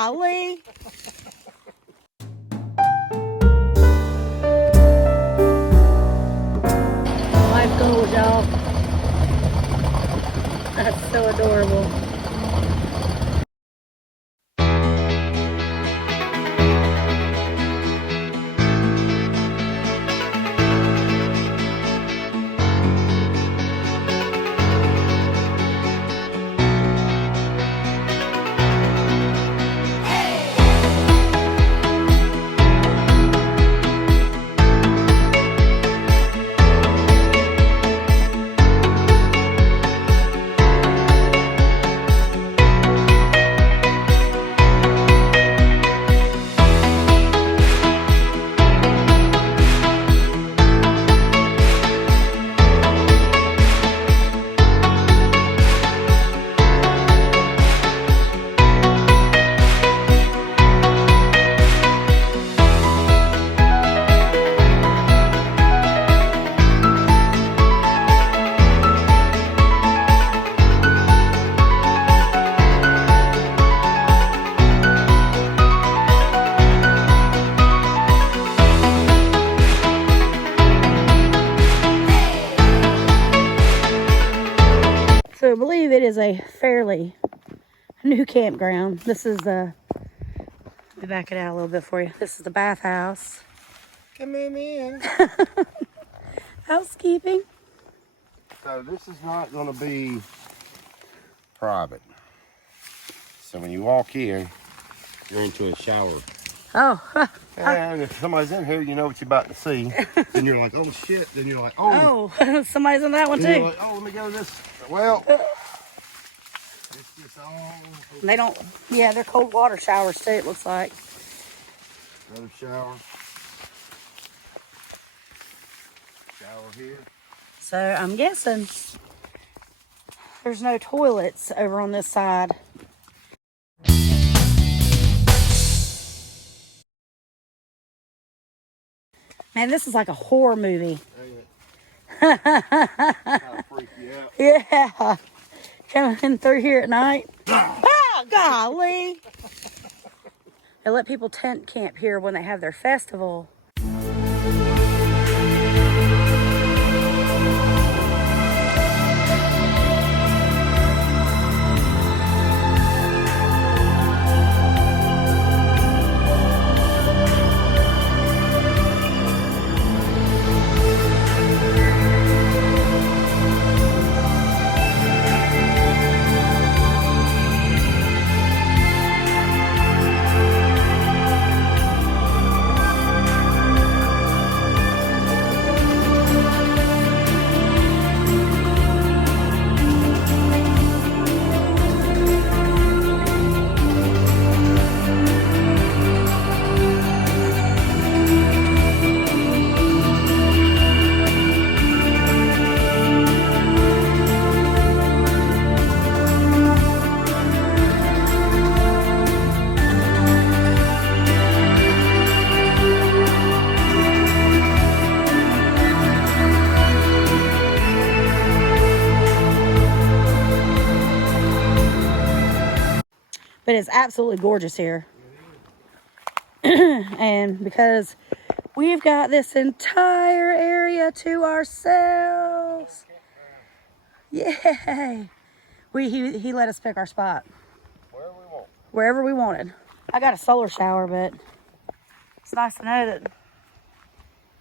golly. Life goals, y'all. That's so adorable. So I believe it is a fairly new campground. This is the, let me back it out a little bit for you. This is the bathhouse. Come in. Housekeeping. So this is not going to be private. So when you walk in, you're into a shower. Oh. And if somebody's in here, you know what you're about to see. Then you're like, oh shit. Then you're like, oh. Oh, somebody's in that one Then too. you're like, oh, let me go to this. Well, it's just all. They don't, yeah, they're cold water showers too, it looks like. Another shower. Shower here. So I'm guessing there's no toilets over on this side. Man, this is like a horror movie. Kind of freak you out. Yeah. Coming through here at night. Oh, golly. They let people tent camp here when they have their festival. But it's absolutely gorgeous here. And because we've got this entire area to ourselves. Yay. He let us pick our spot. Wherever we want. Wherever we wanted. I got a solar shower, but it's nice to know that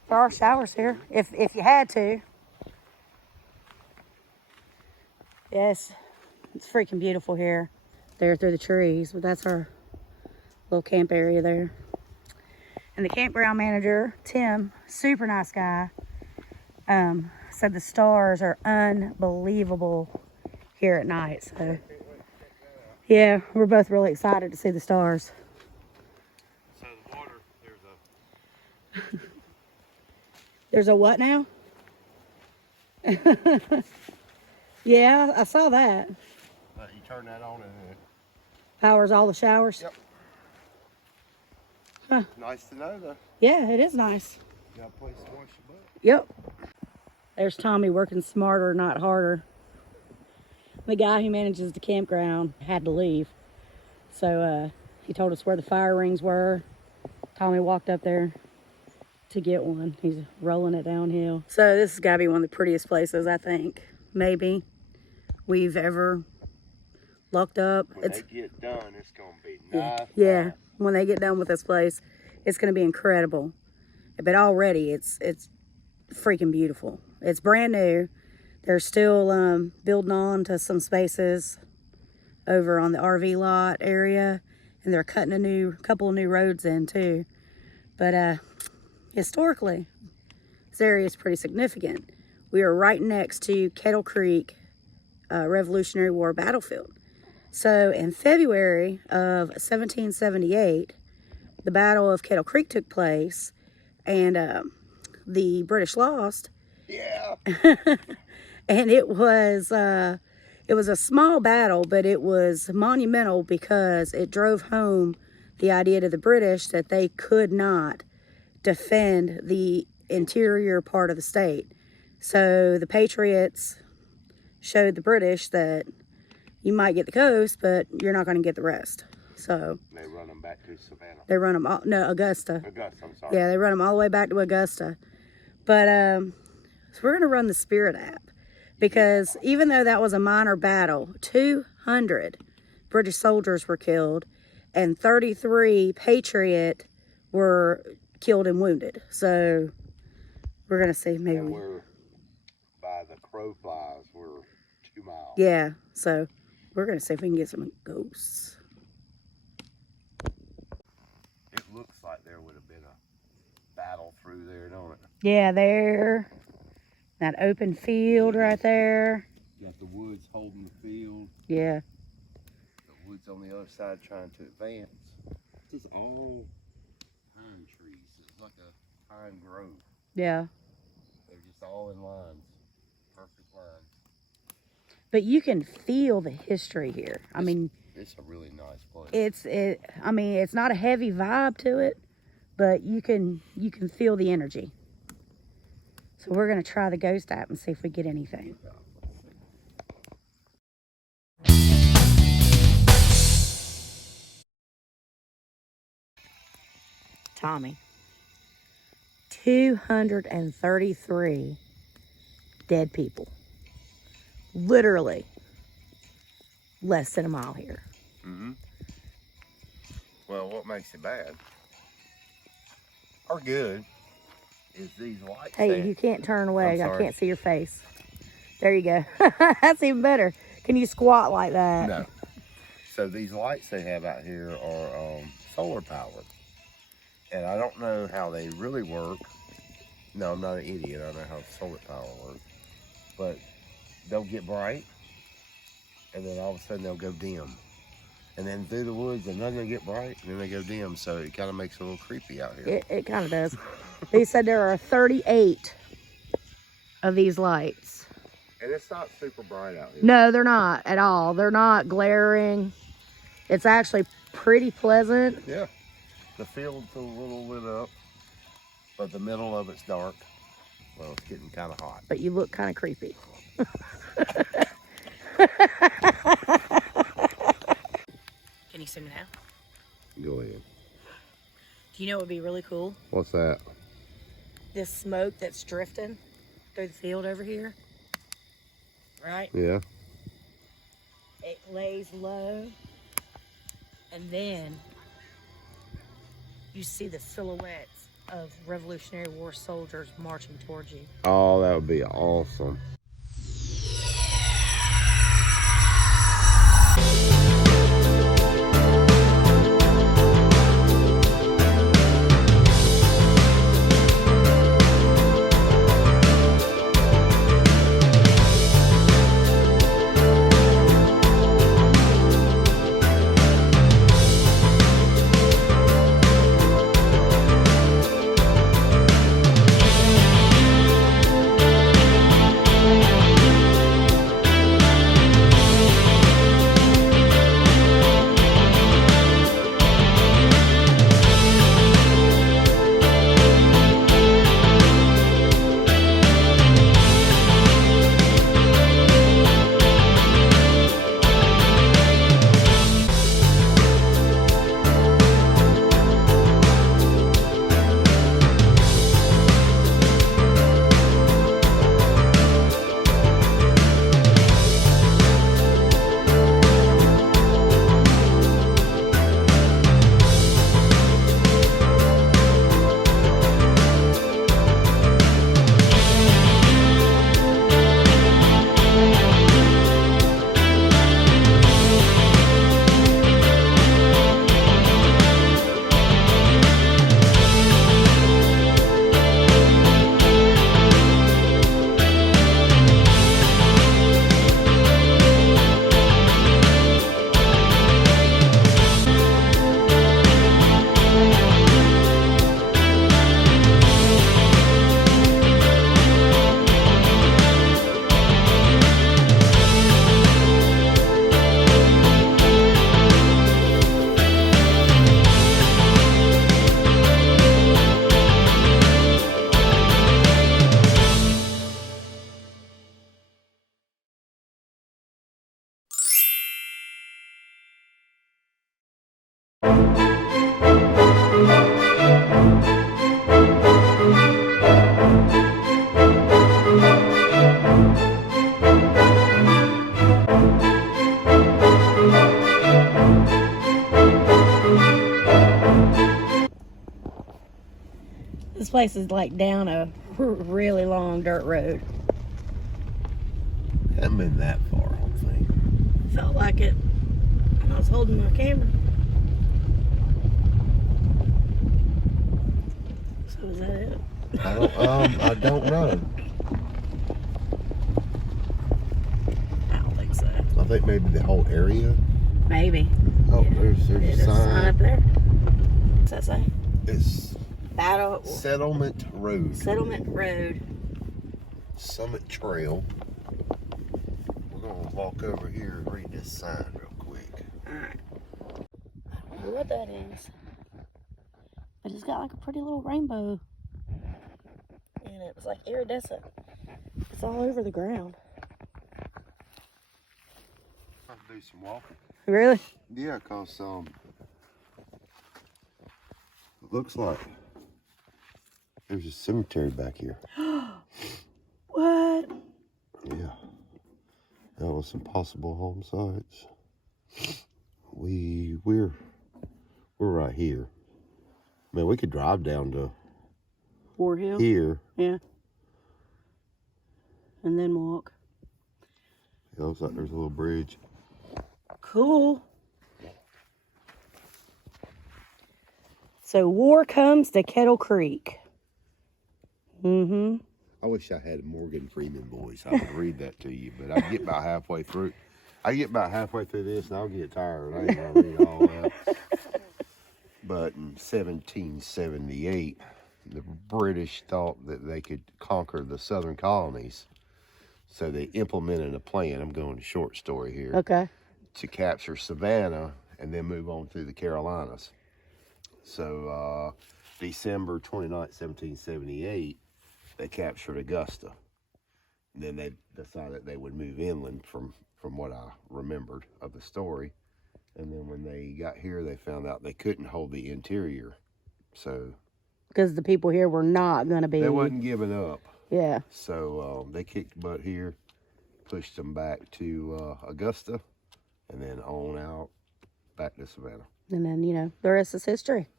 there are showers here if you had to. Yes, it's freaking beautiful here. There through the trees, but that's our little camp area there. And the campground manager, Tim, super nice guy, said the stars are unbelievable here at night. So yeah, we're both really excited to see the stars. So the water, there's a There's a what now? Yeah, I saw that. you turn that on and it Powers all the showers. Yep. Huh. Nice to know though. Yeah, it is nice. Got a place to wash your butt. Yep. There's Tommy working smarter, not harder. The guy who manages the campground had to leave. So He told us where the fire rings were. Tommy walked up there to get one. He's rolling it downhill. So this has got to be one of the prettiest places, I think, maybe, we've ever looked up. When they get done, it's going to be nice. Yeah, when they get done with this place, it's going to be incredible. But already, it's freaking beautiful. It's brand new. They're still building on to some spaces over on the RV lot area, and they're cutting a couple of new roads in too. But historically, this area is pretty significant. We are right next to Kettle Creek Revolutionary War battlefield. So in February of 1778, the Battle of Kettle Creek took place, and the British lost. Yeah. And it was a small battle, but it was monumental because it drove home the idea to the British that they could not defend the interior part of the state. So the Patriots showed the British that you might get the coast, but you're not going to get the rest. So they run them back to Savannah. They run them all, no, Augusta. Augusta, I'm sorry. Yeah, they run them all the way back to Augusta. But so we're going to run the Spirit app, because even though that was a minor battle, 200 British soldiers were killed and 33 Patriot were killed and wounded. So we're going to see maybe. And we're, by the crow flies, we're 2 miles. Yeah, so we're going to see if we can get some ghosts. It looks like there would have been a battle through there, don't it? Yeah, there. That open field right there. You got the woods holding the field. Yeah. The woods on the other side trying to advance. This is all pine trees. It's like a pine grove. Yeah. They're just all in lines. Perfect lines. But you can feel the history here. I mean, it's a really nice place. It's not a heavy vibe to it, but you can feel the energy. So we're going to try the ghost app and see if we get anything. Tommy, 233 dead people. Literally less than a mile here. Mm-hmm. Well, what makes it bad or good is these lights. Hey, you can't turn away. I can't see your face. There you go. That's even better. Can you squat like that? No. So these lights they have out here are solar powered. And I don't know how they really work. No, I'm not an idiot. I know how solar power works. But they'll get bright, and then all of a sudden they'll go dim. And then through the woods, and then they get bright, and then they go dim. So it kind of makes it a little creepy out here. It kind of does. They said there are 38 of these lights. And it's not super bright out here. No, they're not at all. They're not glaring. It's actually pretty pleasant. Yeah. The field's a little lit up, but the middle of it's dark. Well, it's getting kind of hot. But you look kind of creepy. Can you see me now? Go ahead. Do you know what would be really cool? What's that? This smoke that's drifting through the field over here. Right? Yeah. It lays low. And then you see the silhouettes of Revolutionary War soldiers marching towards you. Oh, that would be awesome. This place is like down a really long dirt road. Haven't been that far, I don't think. Felt like it when I was holding my camera. So is that it? I don't know. I don't think so. I think maybe the whole area. Maybe. Oh, Yeah. there's a sign. Up there. What's that say? It's Battle Settlement Road. Settlement Road. Summit Trail. We're gonna walk over here and read this sign real quick. Alright. I don't know what that is. But it's got like a pretty little rainbow in it. It's like iridescent. It's all over the ground. I'll do some walking. Really? Yeah, cause it looks like there's a cemetery back here. What? Yeah. That was some possible home sites. We're right here. Man, we could drive down to War Hill? here. Yeah. And then walk. It looks like there's a little bridge. Cool. So war comes to Kettle Creek. Mm-hmm. I wish I had a Morgan Freeman voice. I would read that to you, but I get about halfway through. I get about halfway through this and I'll get tired. I ain't gonna read all that. But in 1778, the British thought that they could conquer the southern colonies. So they implemented a plan. I'm going to short story here. Okay. To capture Savannah and then move on through the Carolinas. So December 29th, 1778, they captured Augusta. And then they decided they would move inland from what I remembered of the story. And then when they got here, they found out they couldn't hold the interior. So because the people here were not going to be. they wasn't giving up. Yeah. So they kicked butt here, pushed them back to Augusta, and then on out back to Savannah. And then, you know, the rest is history.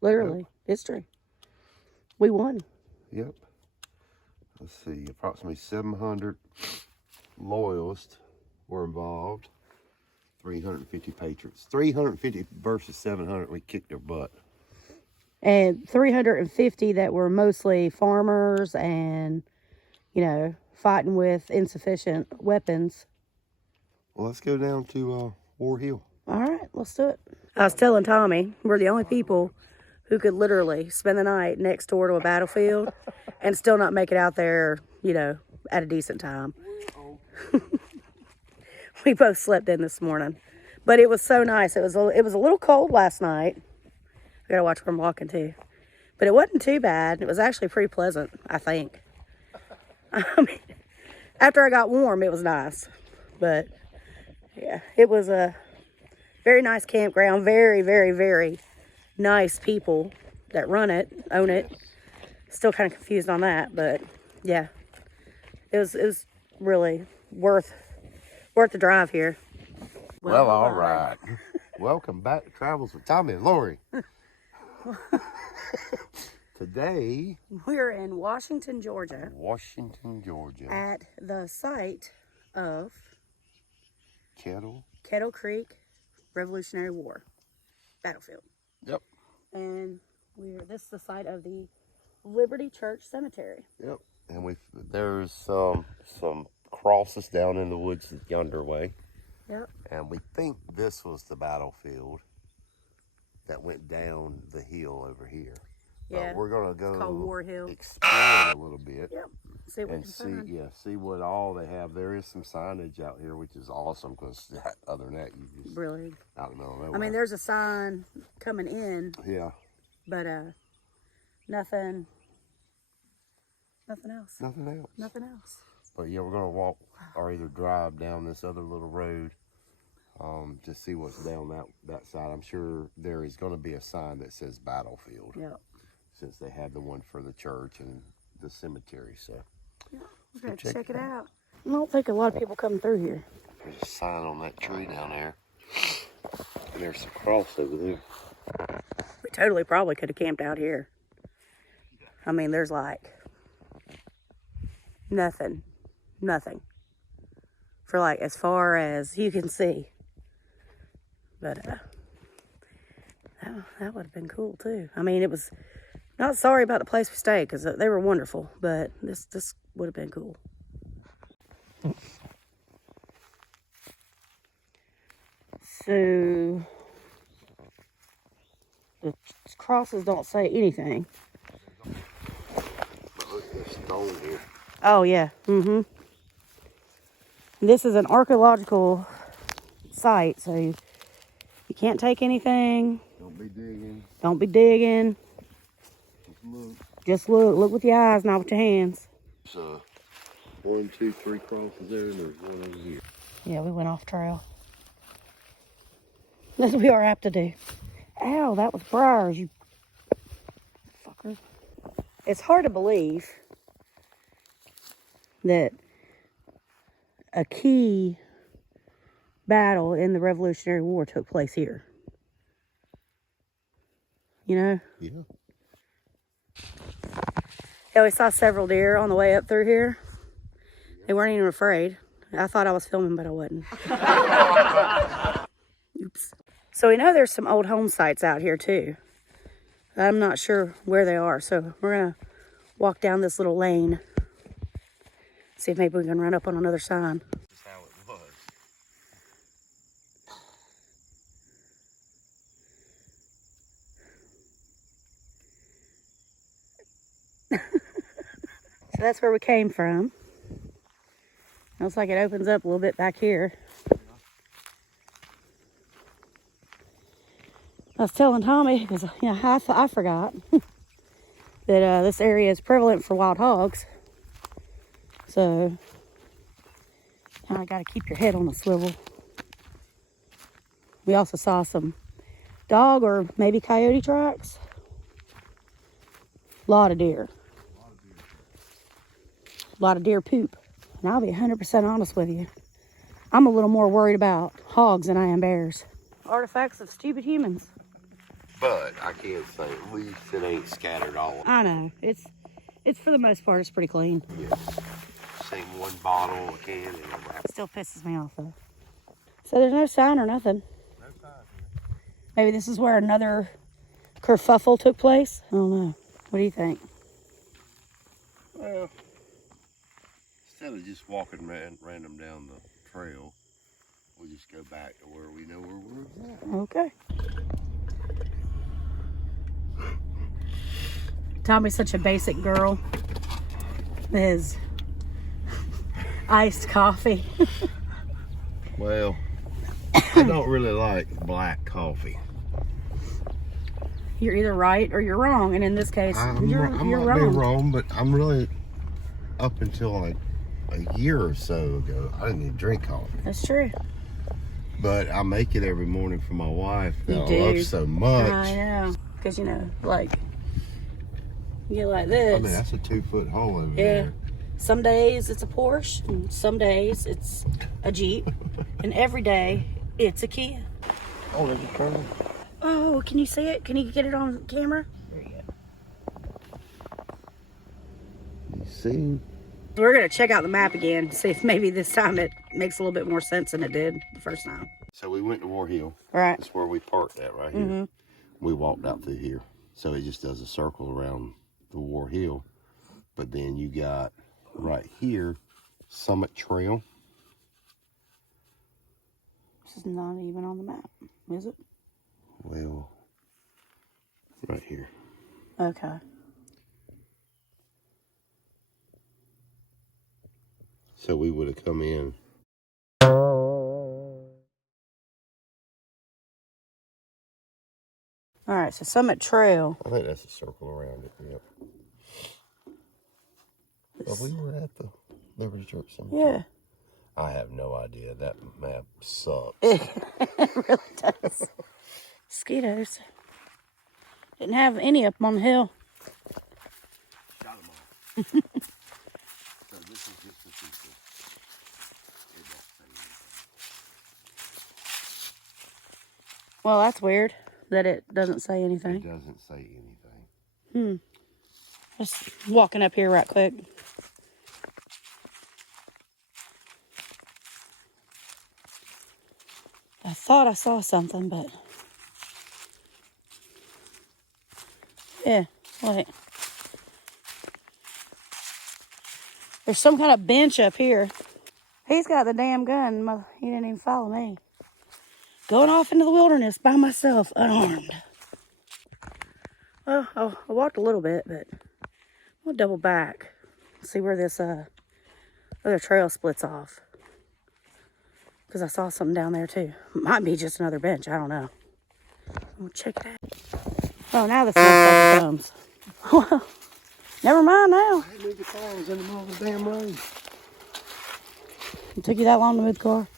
Literally, history. We won. Yep. Let's see, approximately 700 loyalists were involved. 350 patriots. 350 versus 700, we kicked their butt. And 350 that were mostly farmers and, you know, fighting with insufficient weapons. Well, let's go down to War Hill. All right, let's do it. I was telling Tommy, we're the only people who could literally spend the night next door to a battlefield and still not make it out there, you know, at a decent time. We both slept in this morning, but it was so nice. It was a little cold last night. I gotta watch where I'm walking too, but it wasn't too bad. It was actually pretty pleasant, I think. I mean, after I got warm, it was nice, but yeah, it was a very nice campground. Very, very, very nice people that run it, own it. Still kind of confused on that, but yeah, it was really worth the drive here. Well, all right. Welcome back to Travels with Tommy and Lori. Today, we're in Washington, Georgia. Washington, Georgia. At the site of Kettle Creek Revolutionary War battlefield. Yep. And this is the site of the Liberty Church Cemetery. Yep. And there's some crosses down in the woods yonder way. Yep. And we think this was the battlefield that went down the hill over here. Yeah. But we're gonna go it's called War Hill. Explore it a little bit. Yep. See what we can find. See what all they have. There is some signage out here, which is awesome because other than that, you just really. I don't know. I mean, there's a sign coming in. Yeah. But nothing else. Nothing else. Nothing else. But yeah, we're gonna walk or either drive down this other little road to see what's down that side. I'm sure there is gonna be a sign that says battlefield. Yep. Since they had the one for the church and the cemetery, so. Yeah, we're gonna check it out. I don't think a lot of people come through here. There's a sign on that tree down there. And there's a cross over there. We totally probably could have camped out here. I mean, there's like nothing for like as far as you can see. But that would have been cool too. I mean, it was not sorry about the place we stayed because they were wonderful, but this would have been cool. So the crosses don't say anything. But look at this stone here. Oh yeah. This is an archaeological site, so you can't take anything. Don't be digging. Don't be digging. Just look. Just look. Look with your eyes, not with your hands. So 1, 2, 3 crosses there, and there's one over here. Yeah, we went off trail. As we are apt to do. Ow, that was briars, you fucker. It's hard to believe that a key battle in the Revolutionary War took place here. You know? Yeah. Yeah, we saw several deer on the way up through here. They weren't even afraid. I thought I was filming, but I wasn't. Oops. So we know there's some old home sites out here too. I'm not sure where they are, so we're gonna walk down this little lane. See if maybe we can run up on another sign. That's how it was. So that's where we came from. Looks like it opens up a little bit back here. I was telling Tommy, because I forgot, that this area is prevalent for wild hogs. So, kind of got to keep your head on the swivel. We also saw some dog or maybe coyote tracks. A lot of deer. A lot of deer poop. And I'll be 100% honest with you. I'm a little more worried about hogs than I am bears. Artifacts of stupid humans. But I can't say at least it ain't scattered all. I know. It's for the most part, it's pretty clean. Yeah. Same one bottle, a can, and a wrap. Still pisses me off though. So there's no sign or nothing. No sign. Maybe this is where another kerfuffle took place. I don't know. What do you think? Well, instead of just walking random down the trail, we'll just go back to where we know where we're at. Okay. Tommy's such a basic girl. His iced coffee. Well, I don't really like black coffee. You're either right or you're wrong, and in this case, you're I might wrong. be wrong, but I'm really, up until like a year or so ago, I didn't even drink coffee. That's true. But I make it every morning for my wife that You I do. love so much. I know. Because, like, you get like this. I mean, that's a 2-foot hole over Yeah. there. Some days it's a Porsche, and some days it's a Jeep, and every day it's a Kia. Oh, there's a turtle. Oh, can you see it? Can you get it on camera? There you go. You see? We're going to check out the map again, see if maybe this time it makes a little bit more sense than it did the first time. So we went to War Hill. Right. That's where we parked at right here. Mm-hmm. We walked out through here. So it just does a circle around the War Hill. But then you got right here, Summit Trail. This is not even on the map, is it? Well, right here. Okay. So we would have come in. All right, so Summit Trail. I think that's a circle around it. Yep. But we were at the Liberty Church Cemetery. Yeah. I have no idea. That map sucks. It really does. Mosquitoes. Didn't have any up on the hill. Shot them all. So this is just the people. It don't say anything. Well, that's weird that it doesn't say It anything. doesn't say anything. Just walking up here right quick. I thought I saw something, but yeah, wait. There's some kind of bench up here. He's got the damn gun. He didn't even follow me. Going off into the wilderness by myself, unarmed. Well, I walked a little bit, but I'll double back. See where this other trail splits off. Because I saw something down there too. Might be just another bench, I don't know. We'll check it out. Oh, now the smoke comes. Well, never mind now. I moved the car. I was in the middle of the damn road. It took you that long to move the car?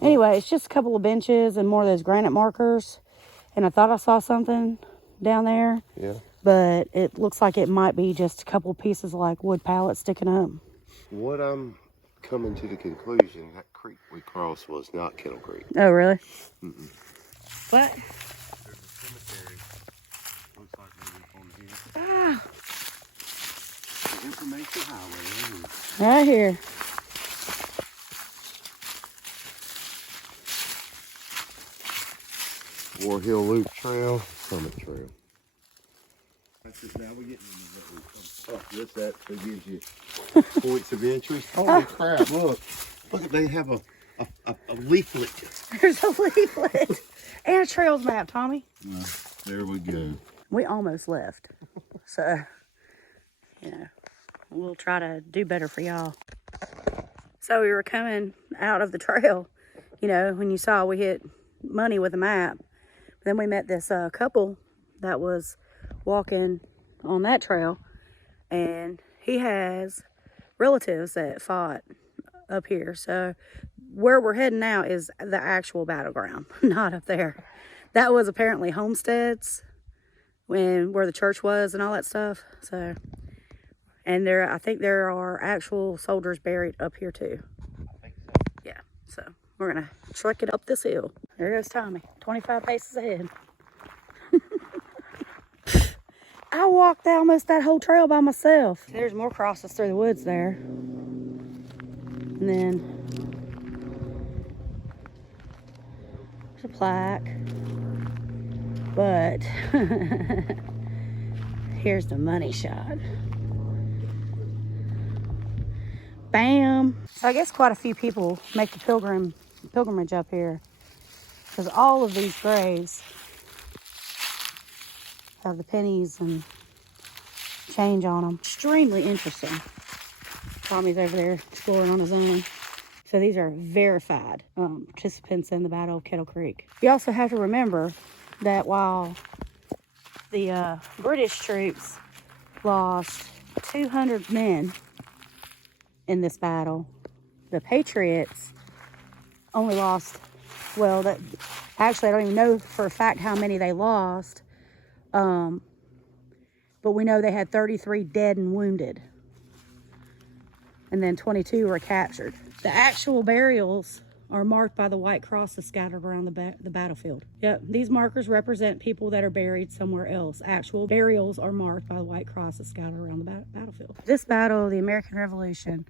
Anyway, it's just a couple of benches and more of those granite markers. And I thought I saw something down there. Yeah. But it looks like it might be just a couple of pieces of like wood pallets sticking up. What I'm coming to the conclusion, that creek we crossed was not Kettle Creek. Oh, really? Mm-mm. What? There's a cemetery. Looks like maybe on here. Ah. The information highway. Right here. War Hill Loop Trail, Summit Trail. That's it. Now we're getting into that. This actually gives you points of interest. Holy crap! Look, they have a leaflet. There's a leaflet and a trails map, Tommy. There we go. We almost left, so you know we'll try to do better for y'all. So we were coming out of the trail, you know, when you saw we hit money with a map. Then we met this couple that was walking on that trail, and he has relatives that fought up here. So where we're heading now is the actual battleground, not up there. That was apparently homesteads where the church was and all that stuff. So, and I think there are actual soldiers buried up here too. Yeah, so we're gonna trek it up this hill. There goes Tommy, 25 paces ahead. I walked almost that whole trail by myself. There's more crosses through the woods there. And then there's a plaque. But here's the money shot. Bam. So I guess quite a few people make the pilgrimage up here, because all of these graves have the pennies and change on them. Extremely interesting. Tommy's over there exploring on his own. So these are verified participants in the Battle of Kettle Creek. You also have to remember that while the British troops lost 200 men in this battle, the Patriots only lost, well, actually I don't even know for a fact how many they lost, but we know they had 33 dead and wounded, and then 22 were captured. The actual burials are marked by the white crosses scattered around the battlefield. Yep, these markers represent people that are buried somewhere else. Actual burials are marked by the white crosses scattered around the battlefield. This battle, the American Revolution,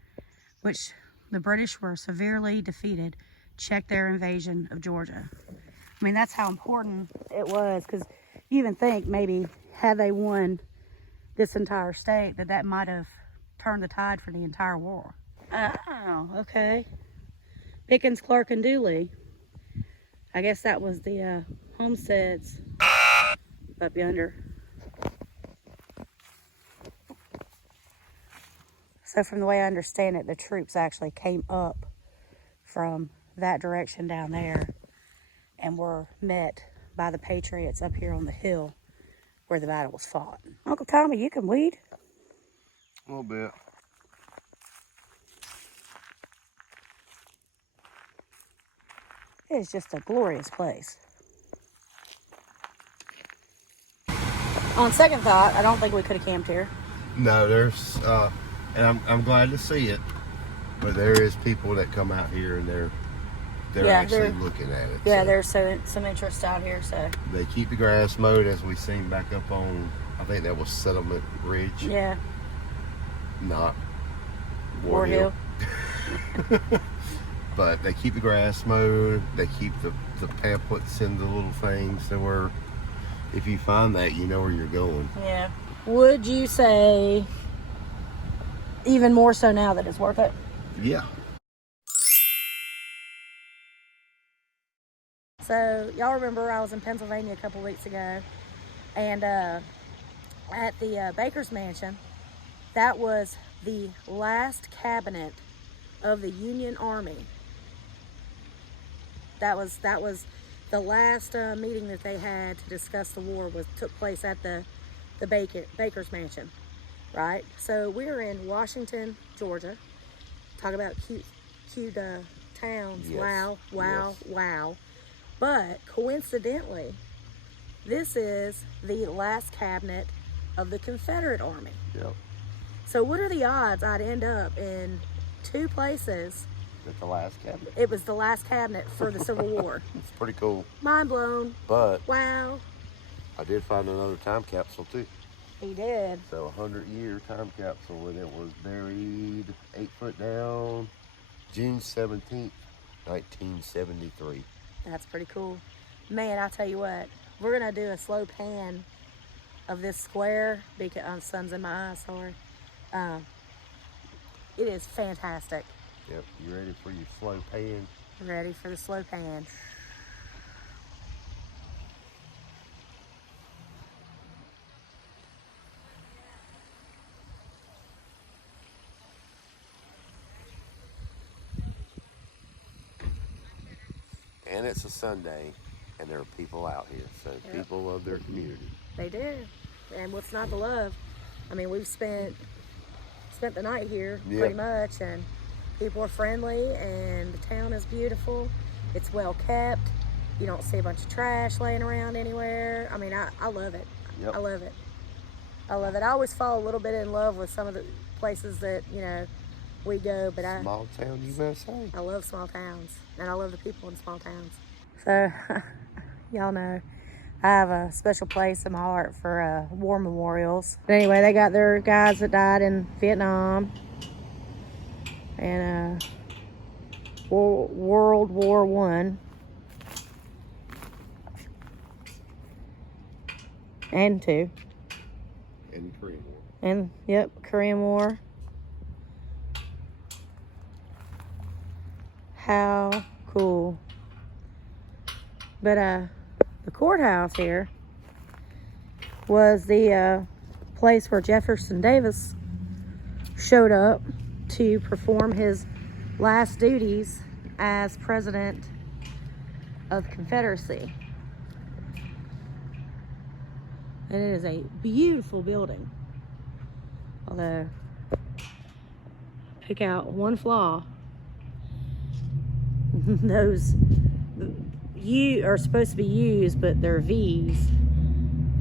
which the British were severely defeated, checked their invasion of Georgia. I mean, that's how important it was, because you even think maybe had they won this entire state, that might have turned the tide for the entire war. Oh, okay. Pickens, Clark, and Dooley. I guess that was the homesteads up yonder. So from the way I understand it, the troops actually came up from that direction down there and were met by the Patriots up here on the hill where the battle was fought. Uncle Tommy, you can weed? A little bit. It's just a glorious place. On second thought, I don't think we could have camped here. No, there's, and I'm glad to see it, but there is people that come out here and they're they're actually looking at it. Yeah, so. there's some interest out here. So They keep the grass mowed, as we seen back up on, I think that was Settlement Ridge. Yeah. Not War Hill. But they keep the grass mowed. They keep the pamphlets and the little things. So where, if you find that, you know where you're going. Yeah. Would you say even more so now that it's worth it? Yeah. So y'all remember I was in Pennsylvania a couple weeks ago, and at the Baker's Mansion, that was the last cabinet of the Union Army. That was the last meeting that they had to discuss the war took place at the Baker's Mansion, right? So we're in Washington, Georgia. Talk about cute towns. Yes. Wow. Yes. But coincidentally, this is the last cabinet of the Confederate Army. Yep. So what are the odds I'd end up in two places? At the last cabinet. It was the last cabinet for the Civil War. It's pretty cool. Mind blown. But wow. I did find another time capsule too. He did. So 100-year time capsule, and it was buried 8 foot down, June 17th, 1973. That's pretty cool. Man, I'll tell you what, we're going to do a slow pan of this square because sun's in my eyes, sorry. It is fantastic. Yep, you ready for your slow pan? Ready for the slow pan. And it's a Sunday, and there are people out here, so Yep. people love their community. They do. And what's not to love? I mean, we've spent the night here pretty much, and people are friendly, and the town is beautiful. It's well kept. You don't see a bunch of trash laying around anywhere. I mean, I love it. Yep. I love it. I love it. I always fall a little bit in love with some of the places that, we go, but Small town USA. I love small towns, and I love the people in small towns. So, y'all know, I have a special place in my heart for war memorials. But anyway, they got their guys that died in Vietnam and World War I and II. And Korean War. And, yep, Korean War. How cool. But the courthouse here was the place where Jefferson Davis showed up to perform his last duties as president of the Confederacy. And it is a beautiful building. Although, pick out one flaw. Those are supposed to be U's, but they're V's.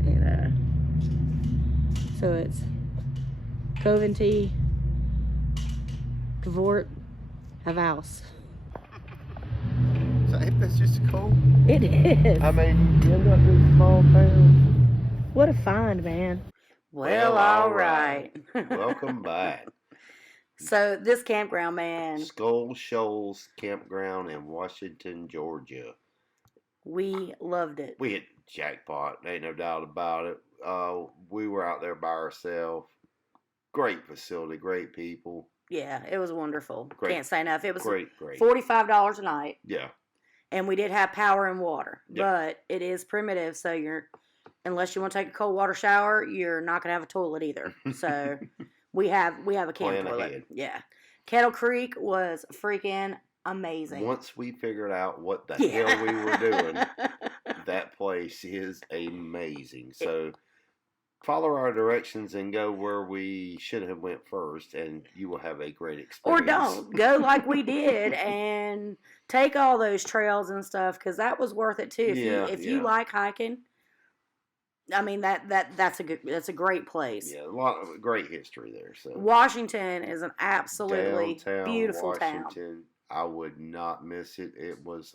And so it's Coventry, Cavort, Havaus. So that's just cool. It is. I mean, you end up in small town. What a find, man. Well, all right. Welcome back. So this campground, man, Skull Shoals Campground in Washington, Georgia. we loved it. We hit jackpot, ain't no doubt about it. We were out there by ourselves. Great facility, great people. Yeah, it was wonderful. Great. Can't say enough. It was Great. $45 a night. Yeah. And we did have power and water, Yep. but it is primitive, so unless you want to take a cold water shower, you're not going to have a toilet either. So we have a camp Plan toilet. ahead. Yeah. Kettle Creek was freaking amazing. Once we figured out what the hell we were doing, that place is amazing. So follow our directions and go where we should have went first, and you will have a great experience. Or don't. Go like we did and take all those trails and stuff, because that was worth it too. If you like hiking, I mean that's a great place. Yeah, a lot of great history there. So Washington is an absolutely downtown beautiful Washington, town. I would not miss it. It was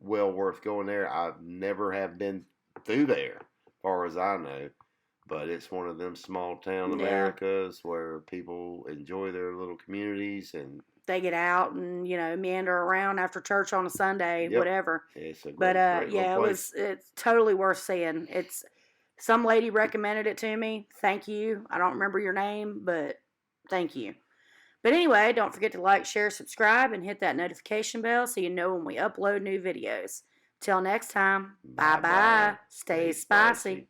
well worth going there. I've never have been through there, as far as I know. But it's one of them small town Yeah. Americas where people enjoy their little communities and They get out and, meander around after church on a Sunday, yep, whatever. it's a But great little yeah, place. it's totally worth seeing. It's some lady recommended it to me. Thank you. I don't remember your name, but thank you. But anyway, don't forget to like, share, subscribe, and hit that notification bell so you know when we upload new videos. Till next time, bye Bye bye. bye. Stay spicy.